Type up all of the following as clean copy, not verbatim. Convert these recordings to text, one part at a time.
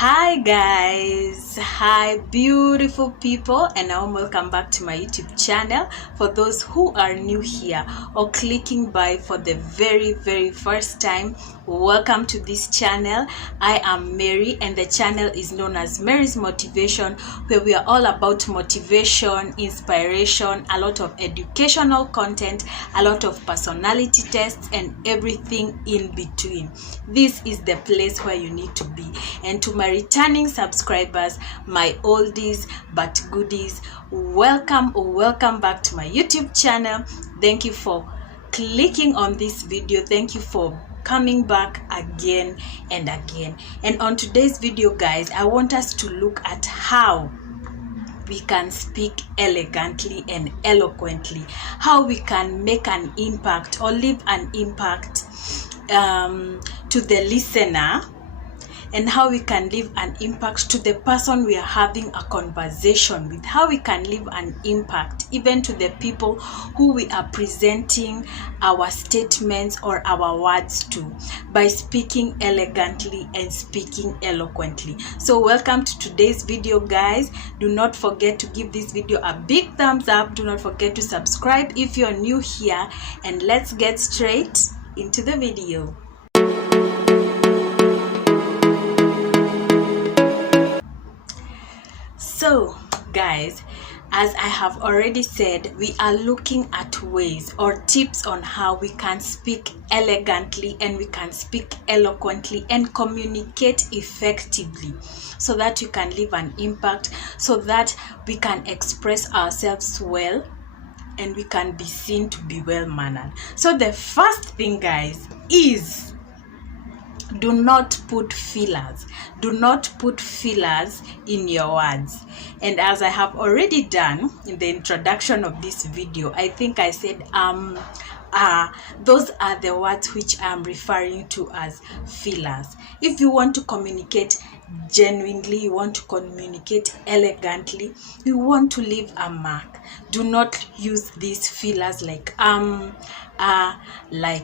Hi guys, hi beautiful people, and welcome back to my YouTube channel. For those who are new here or clicking by for the very first time, welcome to this channel. I am Mary and the channel is known as Mary's Motivation, where we are all about motivation, inspiration, a lot of educational content, a lot of personality tests, and everything in between. This is the place where you need to be. And to my returning subscribers, my oldies but goodies, welcome back to my YouTube channel. Thank you for clicking on this video. Thank you for coming back again and again. And on today's video, guys, I want us to look at how we can speak elegantly and eloquently, how we can make an impact or leave an impact to the listener, and how we can leave an impact to the person we are having a conversation with, how we can leave an impact even to the people who we are presenting our statements or our words to, by speaking elegantly and speaking eloquently. So welcome to today's video, guys. Do not forget to give this video a big thumbs up. Do not forget to subscribe if you're new here, and let's get straight into the video. So guys, as I have already said, we are looking at ways or tips on how we can speak elegantly and we can speak eloquently and communicate effectively, so that you can leave an impact, so that we can express ourselves well and we can be seen to be well mannered. So the first thing, guys, is do not put fillers. Do not put fillers in your words. And as I have already done in the introduction of this video, I think I said those are the words which I am referring to as fillers. If you want to communicate genuinely, you want to communicate elegantly, you want to leave a mark, do not use these fillers like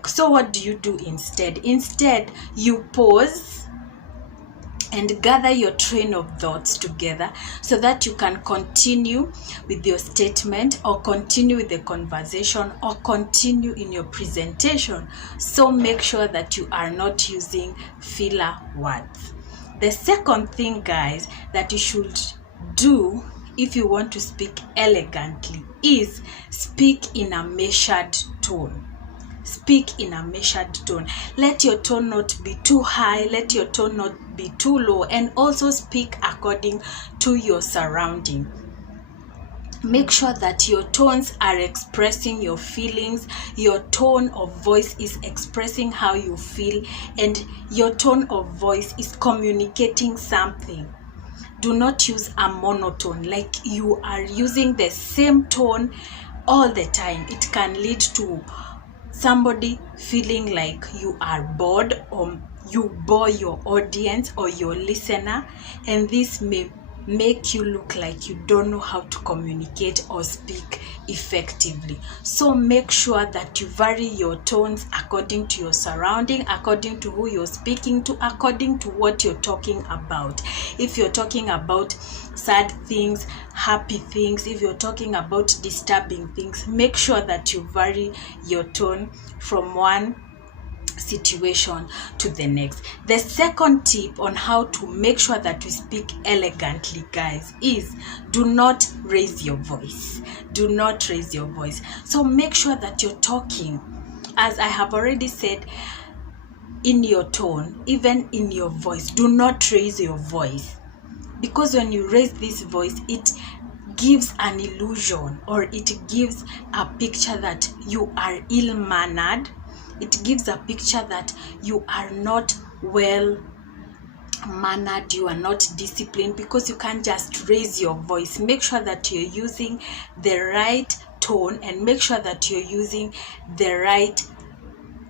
so what do you do instead? Instead, you pause and gather your train of thoughts together so that you can continue with your statement or continue with the conversation or continue in your presentation. So make sure that you are not using filler words. The second thing, guys, that you should do if you want to speak elegantly is speak in a measured tone. Speak in a measured tone. Let your tone not be too high, let your tone not be too low, and also speak according to your surrounding. Make sure that your tones are expressing your feelings, your tone of voice is expressing how you feel, and your tone of voice is communicating something. Do not use a monotone, like you are using the same tone all the time. It can lead to somebody feeling like you are bored, or you bore your audience or your listener, and this may make you look like you don't know how to communicate or speak effectively. So make sure that you vary your tones according to your surrounding, according to who you're speaking to, according to what you're talking about. If you're talking about sad things, happy things, if you're talking about disturbing things, make sure that you vary your tone from one situation to the next. The second tip on how to make sure that we speak elegantly, guys, is do not raise your voice. Do not raise your voice. So make sure that you're talking, as I have already said, in your tone, even in your voice. Do not raise your voice, because when you raise this voice, it gives an illusion, or it gives a picture that you are ill-mannered. It gives a picture that you are not well mannered, you are not disciplined, because you can't just raise your voice. Make sure that you're using the right tone, and make sure that you're using the right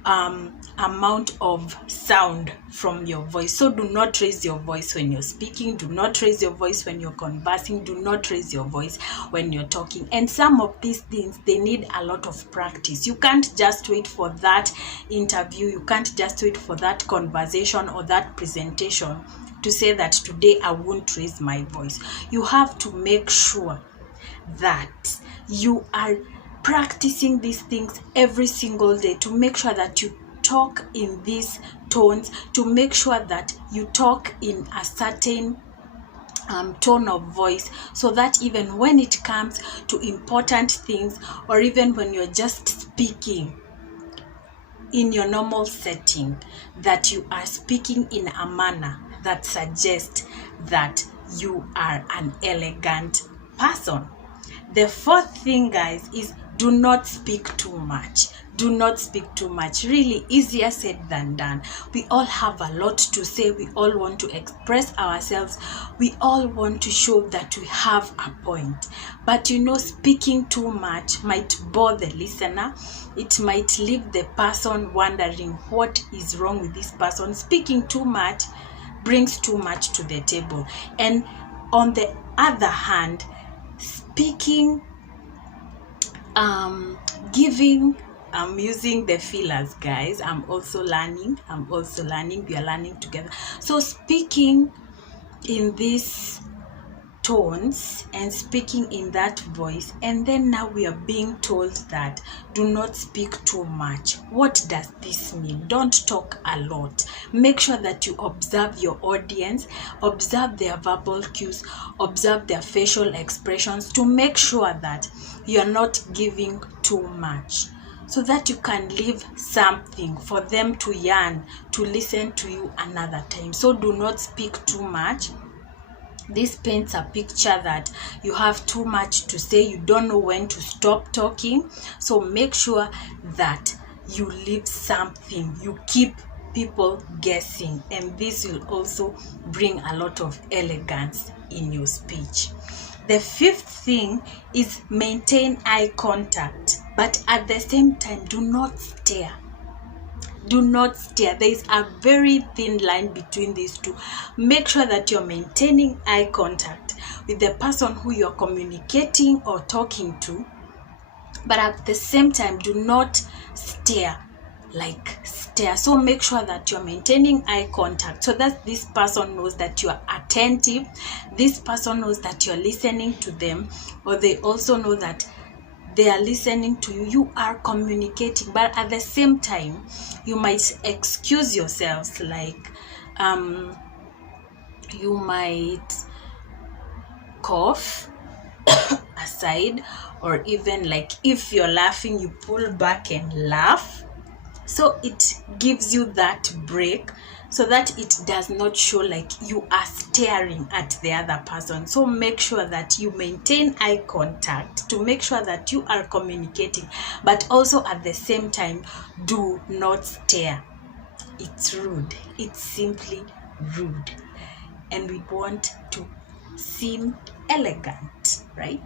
amount of sound from your voice. So do not raise your voice when you're speaking, do not raise your voice when you're conversing, do not raise your voice when you're talking. And some of these things, they need a lot of practice. You can't just wait for that interview, you can't just wait for that conversation or that presentation to say that today I won't raise my voice. You have to make sure that you are practicing these things every single day, to make sure that you talk in these tones, to make sure that you talk in a certain tone of voice, so that even when it comes to important things, or even when you're just speaking in your normal setting, that you are speaking in a manner that suggests that you are an elegant person. The fourth thing, guys, is do not speak too much. Do not speak too much. Really easier said than done. We all have a lot to say. We all want to express ourselves. We all want to show that we have a point. But speaking too much might bore the listener. It might leave the person wondering what is wrong with this person. Speaking too much brings too much to the table. And on the other hand, speaking, giving, I'm using the fillers, guys. I'm also learning. We are learning together. So speaking in these tones and speaking in that voice, and then now we are being told that do not speak too much. What does this mean? Don't talk a lot. Make sure that you observe your audience, observe their verbal cues, observe their facial expressions, to make sure that you are not giving too much, so that you can leave something for them to yearn to listen to you another time. So do not speak too much. This paints a picture that you have too much to say, you don't know when to stop talking. So make sure that you leave something, you keep people guessing, and this will also bring a lot of elegance in your speech. The fifth thing is maintain eye contact, but at the same time, do not stare. Do not stare. There is a very thin line between these two. Make sure that you're maintaining eye contact with the person who you're communicating or talking to, but at the same time, do not stare. So make sure that you're maintaining eye contact, so that this person knows that you are attentive, this person knows that you're listening to them, or they also know that they are listening to you. You are communicating, but at the same time, you might excuse yourselves, you might cough aside, or even if you're laughing, you pull back and laugh. So it gives you that break, so that it does not show like you are staring at the other person. So make sure that you maintain eye contact to make sure that you are communicating, but also at the same time, do not stare. It's rude. It's simply rude. And we want to seem elegant, right?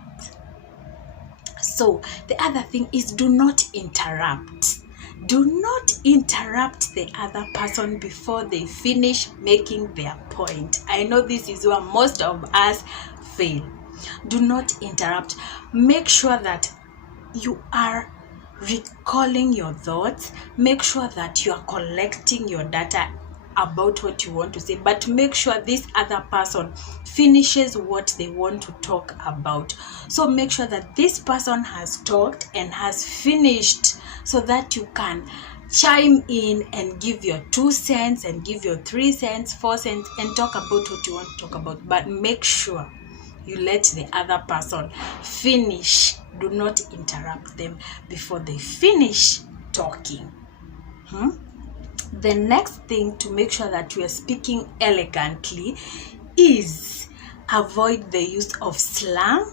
So the other thing is, do not interrupt. Do not interrupt the other person before they finish making their point. I know this is where most of us fail. Do not interrupt. Make sure that you are recalling your thoughts. Make sure that you are collecting your data about what you want to say, but make sure this other person finishes what they want to talk about. So make sure that this person has talked and has finished, so that you can chime in and give your 2 cents and give your 3 cents, 4 cents, and talk about what you want to talk about. But make sure you let the other person finish. Do not interrupt them before they finish talking. The next thing to make sure that we are speaking elegantly is avoid the use of slang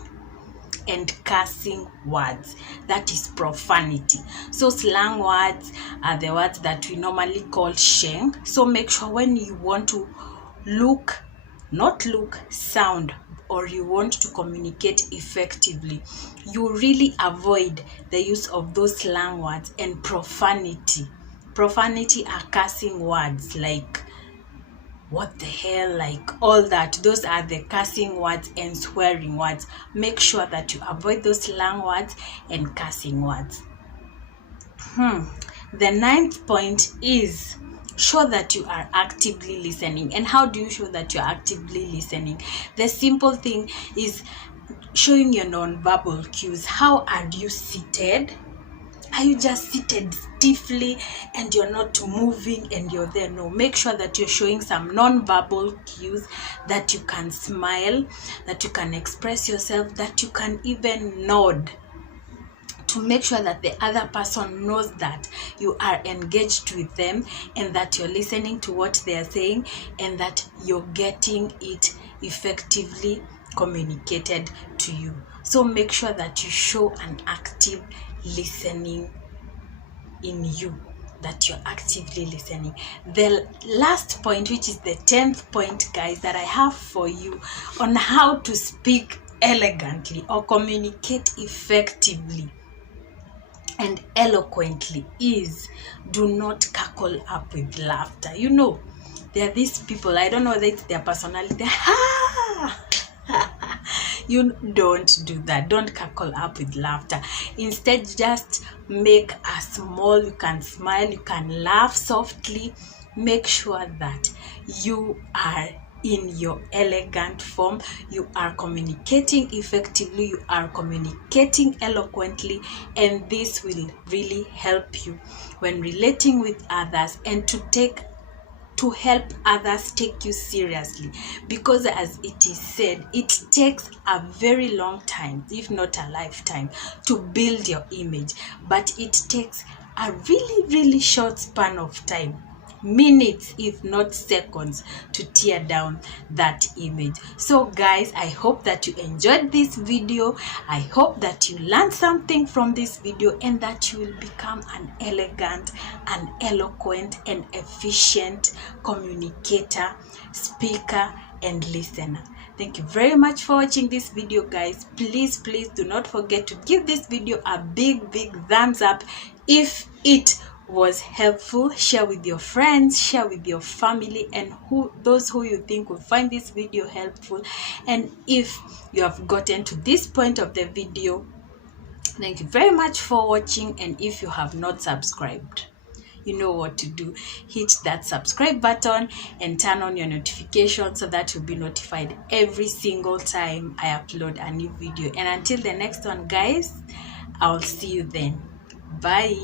and cursing words. That is profanity. So slang words are the words that we normally call sheng. So make sure when you want to sound, or you want to communicate effectively, you really avoid the use of those slang words and profanity Profanity are cursing words like what the hell, like all that. Those are the cursing words and swearing words. Make sure that you avoid those slang words and cursing words. The 9th point is show that you are actively listening. And how do you show that you're actively listening? The simple thing is showing your non-verbal cues. How are you seated? Are you just seated stiffly and you're not moving and you're there? No, make sure that you're showing some non-verbal cues, that you can smile, that you can express yourself, that you can even nod, to make sure that the other person knows that you are engaged with them and that you're listening to what they are saying and that you're getting it effectively communicated to you. So make sure that you show an active listening in you, that you're actively listening. The last point, which is the 10th point, guys, that I have for you on how to speak elegantly or communicate effectively and eloquently, is do not cackle up with laughter. You know, there are these people, I don't know whether it's their personality. You don't do that. Don't cackle up with laughter. Instead, just make a small, you can smile, you can laugh softly. Make sure that you are in your elegant form, you are communicating effectively, you are communicating eloquently, and this will really help you when relating with others and to help others take you seriously. Because as it is said, it takes a very long time, if not a lifetime, to build your image, but it takes a really short span of time, minutes if not seconds, to tear down that image. So guys, I hope that you enjoyed this video. I hope that you learned something from this video and that you will become an elegant, an eloquent and efficient communicator, speaker and listener. Thank you very much for watching this video, guys. Please do not forget to give this video a big thumbs up if it was helpful. Share with your friends, share with your family, and those who you think will find this video helpful. And if you have gotten to this point of the video, thank you very much for watching. And if you have not subscribed, you know what to do. Hit that subscribe button and turn on your notifications so that you'll be notified every single time I upload a new video. And until the next one, guys, I'll see you then. Bye.